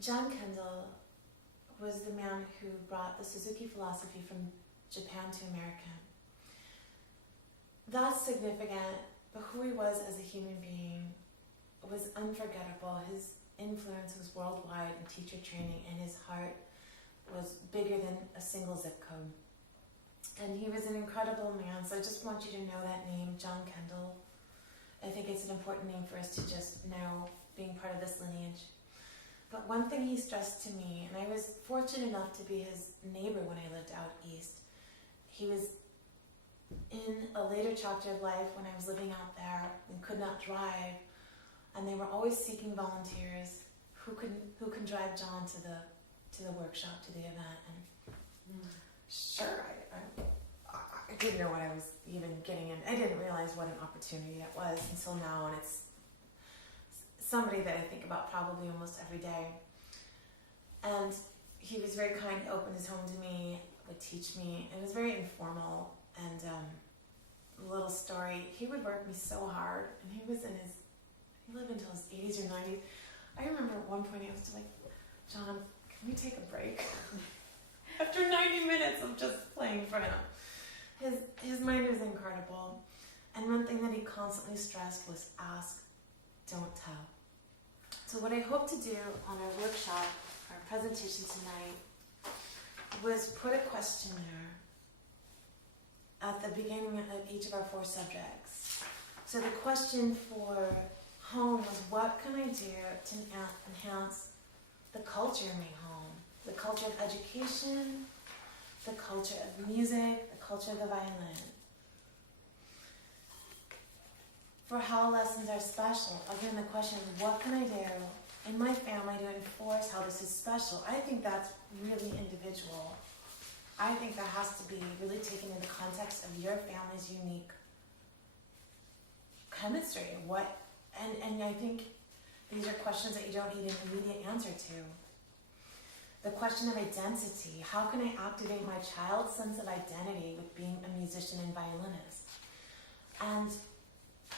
John Kendall was the man who brought the Suzuki philosophy from Japan to America. That's significant, but who he was as a human being was unforgettable. His influence was worldwide in teacher training, and his heart was bigger than a single zip code. And he was an incredible man, so I just want you to know that name, John Kendall. I think it's an important name for us to just know, being part of this lineage. But one thing he stressed to me, and I was fortunate enough to be his neighbor when I lived out east. He was in a later chapter of life when I was living out there and could not drive, and they were always seeking volunteers who can drive John to the workshop, to the event. And sure, I didn't know what I was even getting in. I didn't realize what an opportunity that was until now, and it's somebody that I think about probably almost every day. And he was very kind, opened his home to me, would teach me. It was very informal, and a little story. He would work me so hard, and he lived until his 80s or 90s. I remember at one point I was like, John, can we take a break? After 90 minutes of just playing for him. His mind was incredible. And one thing that he constantly stressed was ask, don't tell. So what I hope to do on our workshop, our presentation tonight, was put a question there at the beginning of each of our 4 subjects. So the question for home was, what can I do to enhance the culture in my home? The culture of education, the culture of music, the culture of the violin. For how lessons are special, again the question is, what can I do in my family to enforce how this is special? I think that's really individual. I think that has to be really taken in the context of your family's unique chemistry. And I think these are questions that you don't need an immediate answer to. The question of identity. How can I activate my child's sense of identity with being a musician and violinist? And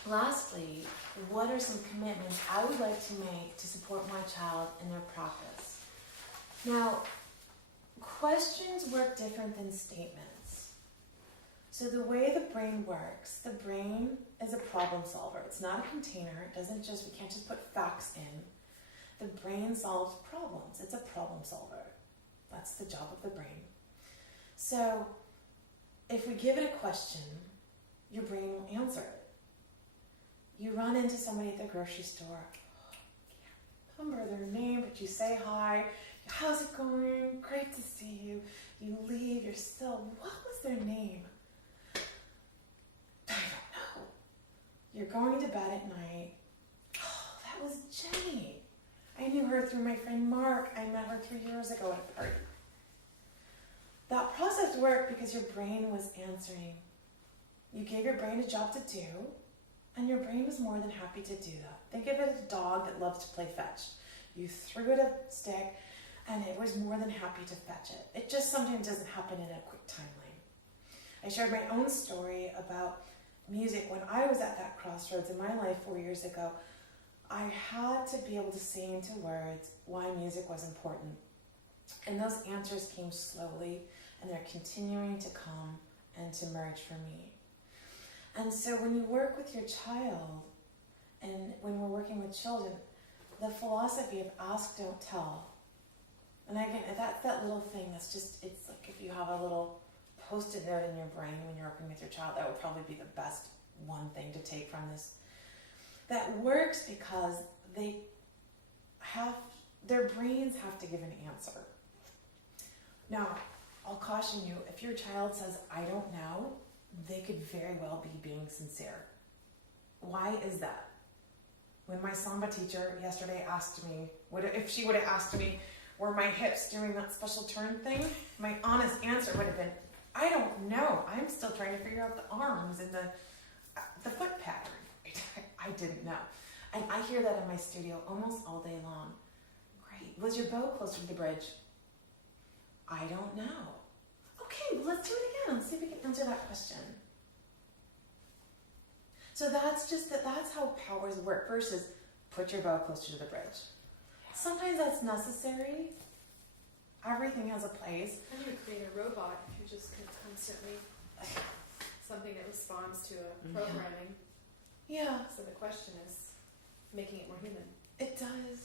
lastly, what are some commitments I would like to make to support my child in their practice? Now, questions work different than statements. So the way the brain works, the brain is a problem solver. It's not a container. We can't just put facts in. The brain solves problems. It's a problem solver. That's the job of the brain. So if we give it a question, your brain will answer it. You run into somebody at the grocery store, can't remember their name, but you say hi, how's it going? Great to see you. You leave, you're still, what was their name? I don't know. You're going to bed at night. Oh, that was Jenny. I knew her through my friend Mark. I met her 3 years ago at a party. That process worked because your brain was answering. You gave your brain a job to do, and your brain was more than happy to do that. Think of it as a dog that loves to play fetch. You threw it a stick, and it was more than happy to fetch it. It just sometimes doesn't happen in a quick timeline. I shared my own story about music. When I was at that crossroads in my life 4 years ago, I had to be able to say into words why music was important. And those answers came slowly, and they're continuing to come and to merge for me. And so when you work with your child, and when we're working with children, the philosophy of ask, don't tell. And again, that's that little thing that's just, it's like if you have a little post-it note in your brain when you're working with your child, that would probably be the best one thing to take from this. That works because their brains have to give an answer. Now, I'll caution you, if your child says, I don't know, they could very well be being sincere. Why is that? When my samba teacher yesterday asked me, if she would have asked me, were my hips doing that special turn thing? My honest answer would have been, I don't know. I'm still trying to figure out the arms and the foot pattern. I didn't know. And I hear that in my studio almost all day long. Great. Was your bow closer to the bridge? I don't know. Okay, well, let's do it again. Let's see if we can answer that question. So that's how powers work versus put your bow closer to the bridge. sometimes that's necessary. Everything has a place. How do you create a robot if you just constantly something that responds to a programming? Yeah, So the question is making it more human. it does.